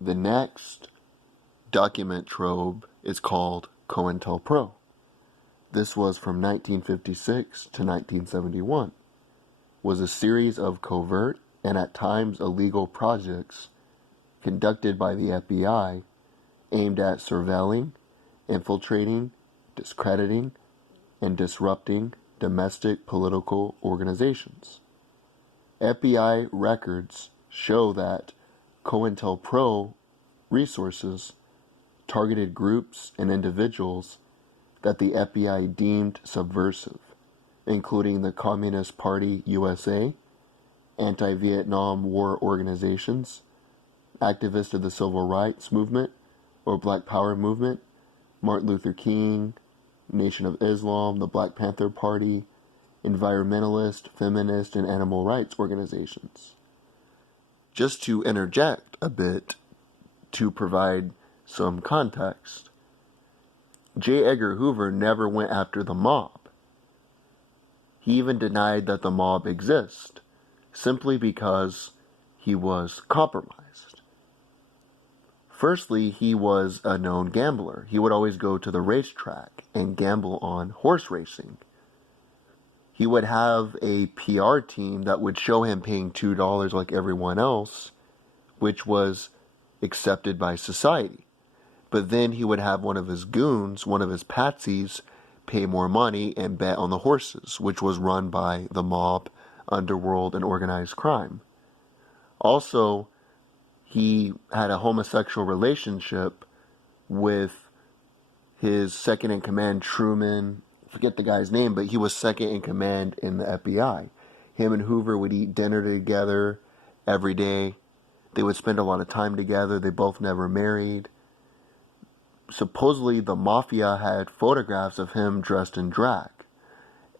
The next document trove is called Cointelpro. This was from 1956 to 1971. Was a series of covert and at times illegal projects conducted by the FBI aimed at surveilling, infiltrating, discrediting, and disrupting domestic political organizations. FBI records show that COINTELPRO resources targeted groups and individuals that the FBI deemed subversive, including the Communist Party USA, anti-Vietnam War organizations, activists of the Civil Rights Movement or Black Power Movement, Martin Luther King, Nation of Islam, the Black Panther Party, environmentalist, feminist, and animal rights organizations. Just to interject a bit to provide some context, J. Edgar Hoover never went after the mob. He even denied that the mob exists, simply because he was compromised. Firstly, he was a known gambler. He would always go to the racetrack and gamble on horse racing. He would have a PR team that would show him paying $2 like everyone else, which was accepted by society. But then he would have one of his goons, one of his patsies, pay more money and bet on the horses, which was run by the mob, underworld, and organized crime. Also, he had a homosexual relationship with his second-in-command, Truman. I forget the guy's name, but he was second-in-command in the FBI. Him and Hoover would eat dinner together every day. They would spend a lot of time together. They both never married. Supposedly, the mafia had photographs of him dressed in drag.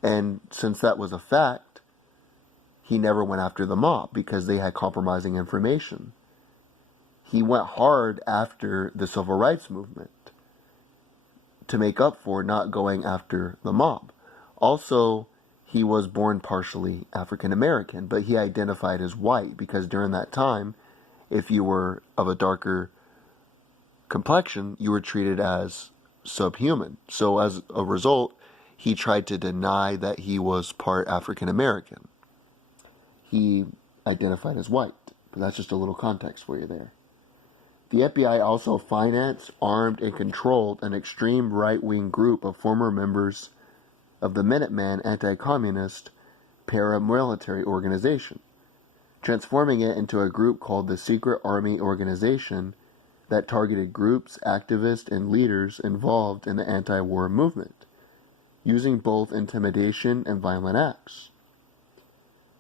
And since that was a fact, he never went after the mob because they had compromising information. He went hard after the civil rights movement to make up for not going after the mob. Also, he was born partially African American, but he identified as white because during that time, if you were of a darker complexion, you were treated as subhuman. So as a result, he tried to deny that he was part African American. He identified as white, but that's just a little context for you there. The FBI also financed, armed, and controlled an extreme right-wing group of former members of the Minuteman anti-communist paramilitary organization, transforming it into a group called the Secret Army Organization that targeted groups, activists, and leaders involved in the anti-war movement, using both intimidation and violent acts.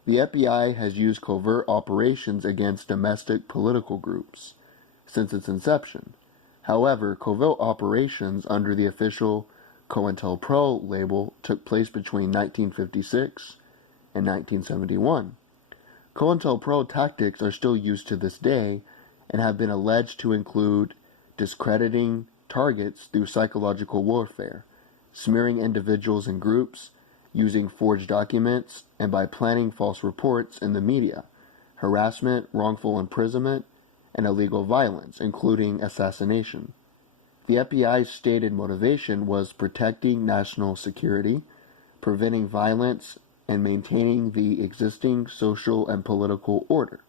The FBI has used covert operations against domestic political groups since its inception. However, covert operations under the official COINTELPRO label took place between 1956 and 1971. COINTELPRO tactics are still used to this day and have been alleged to include discrediting targets through psychological warfare, smearing individuals and groups, using forged documents, and by planning false reports in the media, harassment, wrongful imprisonment, and illegal violence, including assassination. The FBI's stated motivation was protecting national security, preventing violence, and maintaining the existing social and political order.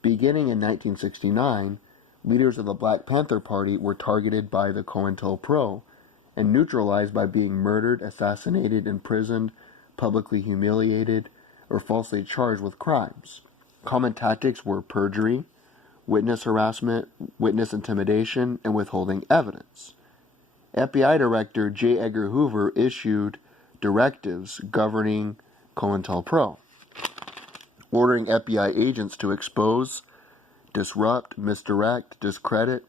Beginning in 1969, leaders of the Black Panther Party were targeted by the COINTELPRO and neutralized by being murdered, assassinated, imprisoned, publicly humiliated, or falsely charged with crimes. Common tactics were perjury, witness harassment, witness intimidation, and withholding evidence. FBI Director J. Edgar Hoover issued directives governing COINTELPRO, ordering FBI agents to expose, disrupt, misdirect, discredit,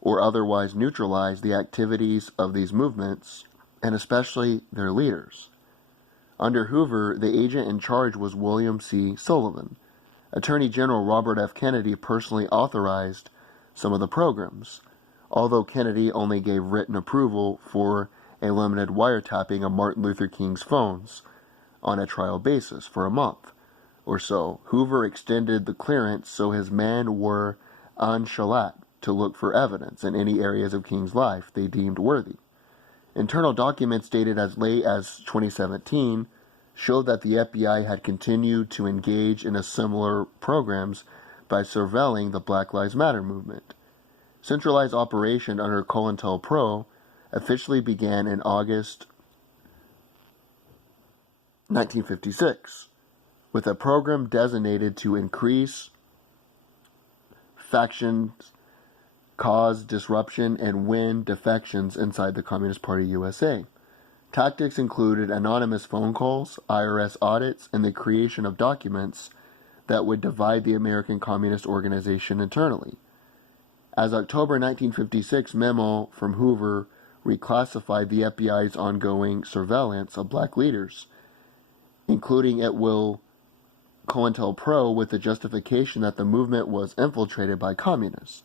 or otherwise neutralize the activities of these movements, and especially their leaders. Under Hoover, the agent in charge was William C. Sullivan. Attorney General Robert F. Kennedy personally authorized some of the programs, although Kennedy only gave written approval for a limited wiretapping of Martin Luther King's phones on a trial basis for a month or so. Hoover extended the clearance so his men were en shellac to look for evidence in any areas of King's life they deemed worthy. Internal documents dated as late as 2017 showed that the FBI had continued to engage in similar programs by surveilling the Black Lives Matter movement. Centralized operation under Cointelpro officially began in August 1956, with a program designated to increase factions, cause disruption, and win defections inside the Communist Party USA. Tactics included anonymous phone calls, IRS audits, and the creation of documents that would divide the American Communist Organization internally. As October 1956 memo from Hoover reclassified the FBI's ongoing surveillance of black leaders, including at will COINTELPRO, with the justification that the movement was infiltrated by communists.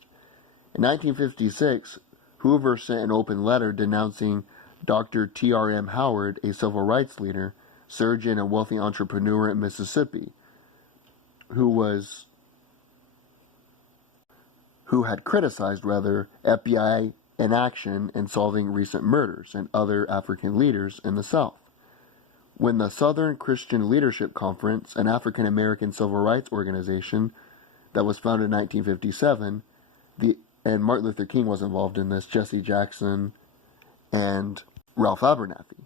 In 1956, Hoover sent an open letter denouncing Dr. T.R.M. Howard, a civil rights leader, surgeon, and wealthy entrepreneur in Mississippi, who had criticized FBI inaction in solving recent murders and other African leaders in the South. When the Southern Christian Leadership Conference, an African American civil rights organization that was founded in 1957, and Martin Luther King was involved in this, Jesse Jackson, and Ralph Abernathy.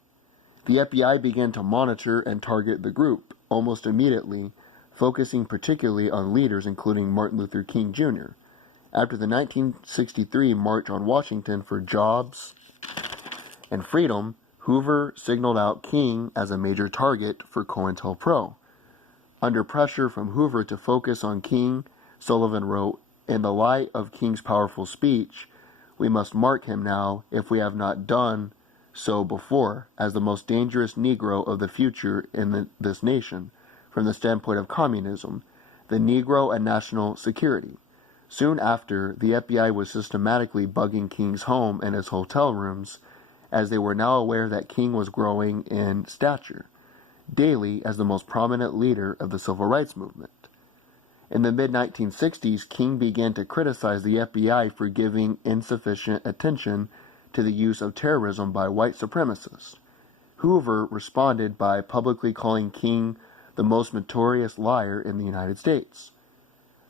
The FBI began to monitor and target the group almost immediately, focusing particularly on leaders including Martin Luther King Jr. After the 1963 March on Washington for Jobs and Freedom, Hoover signaled out King as a major target for COINTELPRO. Under pressure from Hoover to focus on King, Sullivan wrote, "In the light of King's powerful speech, we must mark him now, if we have not done so before, as the most dangerous Negro of the future in this nation, from the standpoint of communism, the Negro and national security." Soon after, the FBI was systematically bugging King's home and his hotel rooms, as they were now aware that King was growing in stature daily as the most prominent leader of the civil rights movement. In the mid-1960s, King began to criticize the FBI for giving insufficient attention to the use of terrorism by white supremacists. Hoover responded by publicly calling King the most notorious liar in the United States.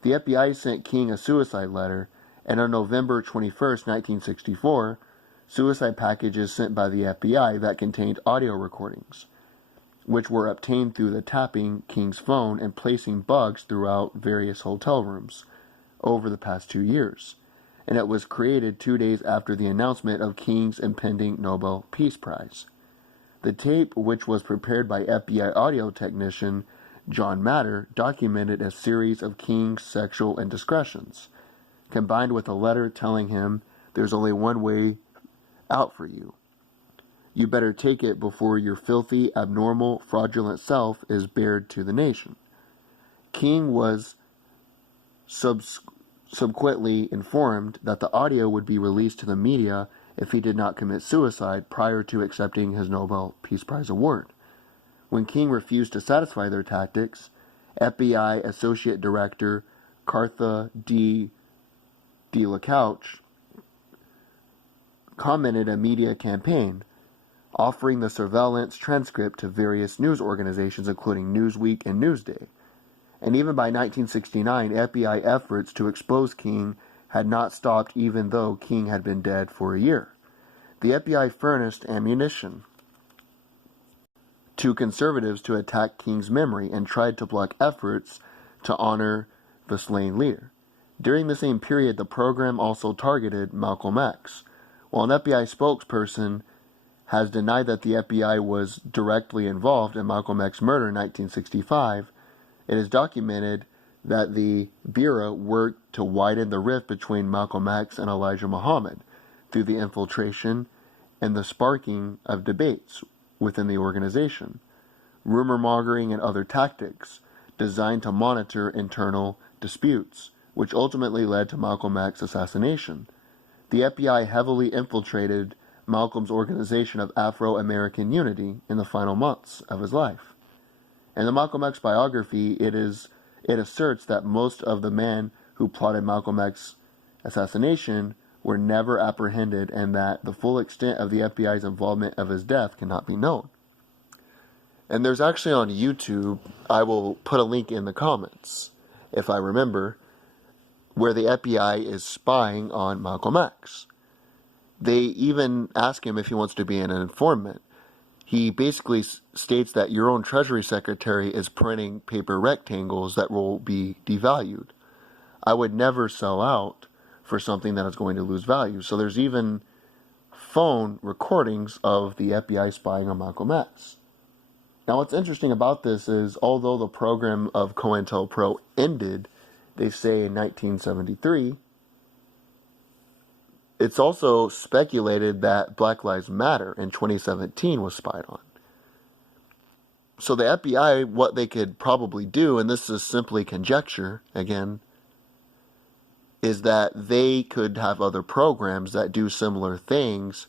The FBI sent King a suicide letter, and on November 21, 1964, suicide packages sent by the FBI that contained audio recordings, which were obtained through the tapping King's phone and placing bugs throughout various hotel rooms over the past 2 years. And it was created 2 days after the announcement of King's impending Nobel Peace Prize. The tape, which was prepared by FBI audio technician John Matter, documented a series of King's sexual indiscretions, combined with a letter telling him, "There's only one way out for you. You better take it before your filthy, abnormal, fraudulent self is bared to the nation." King was subsequently informed that the audio would be released to the media if he did not commit suicide prior to accepting his Nobel Peace Prize award. When King refused to satisfy their tactics, FBI Associate Director Cartha D. LaCouche commented a media campaign offering the surveillance transcript to various news organizations including Newsweek and Newsday. And even by 1969, FBI efforts to expose King had not stopped even though King had been dead for a year. The FBI furnished ammunition to conservatives to attack King's memory and tried to block efforts to honor the slain leader. During the same period, the program also targeted Malcolm X. While an FBI spokesperson has denied that the FBI was directly involved in Malcolm X's murder in 1965, it is documented that the Bureau worked to widen the rift between Malcolm X and Elijah Muhammad through the infiltration and the sparking of debates within the organization, rumor mongering, and other tactics designed to monitor internal disputes, which ultimately led to Malcolm X's assassination. The FBI heavily infiltrated Malcolm's organization of Afro-American Unity in the final months of his life. In the Malcolm X biography, it asserts that most of the men who plotted Malcolm X's assassination were never apprehended, and that the full extent of the FBI's involvement of his death cannot be known. And there's actually on YouTube, I will put a link in the comments, if I remember, where the FBI is spying on Malcolm X. They even ask him if he wants to be an informant. He basically states that your own Treasury Secretary is printing paper rectangles that will be devalued. I would never sell out for something that is going to lose value. So there's even phone recordings of the FBI spying on Malcolm X. Now what's interesting about this is, although the program of Cointelpro ended, they say in 1973, it's also speculated that Black Lives Matter in 2017 was spied on. So the FBI, what they could probably do, and this is simply conjecture, again, is that they could have other programs that do similar things,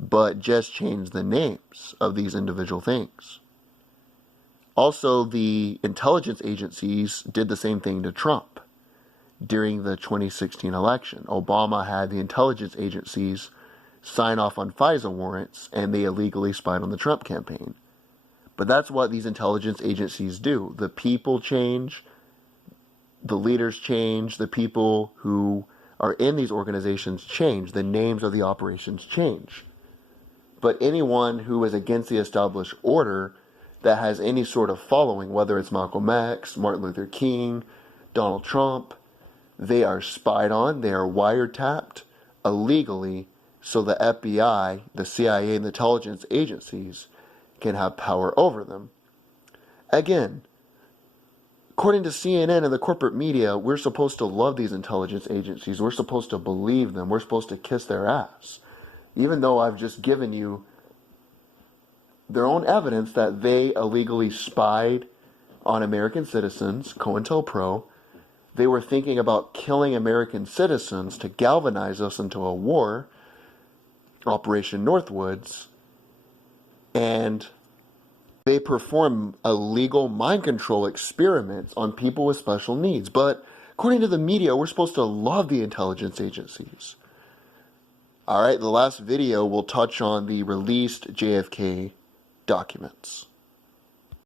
but just change the names of these individual things. Also, the intelligence agencies did the same thing to Trump during the 2016 election. Obama had the intelligence agencies sign off on FISA warrants, and they illegally spied on the Trump campaign. But that's what these intelligence agencies do. The people change, the leaders change, the people who are in these organizations change, the names of the operations change. But anyone who is against the established order that has any sort of following, whether it's Malcolm X, Martin Luther King, Donald Trump, they are spied on, they are wiretapped illegally, so the FBI, the CIA, and the intelligence agencies can have power over them. Again, according to CNN and the corporate media, we're supposed to love these intelligence agencies. We're supposed to believe them. We're supposed to kiss their ass. Even though I've just given you their own evidence that they illegally spied on American citizens, Cointelpro. They were thinking about killing American citizens to galvanize us into a war, Operation Northwoods, and they perform illegal mind control experiments on people with special needs. But according to the media, we're supposed to love the intelligence agencies. All right, the last video will touch on the released JFK documents.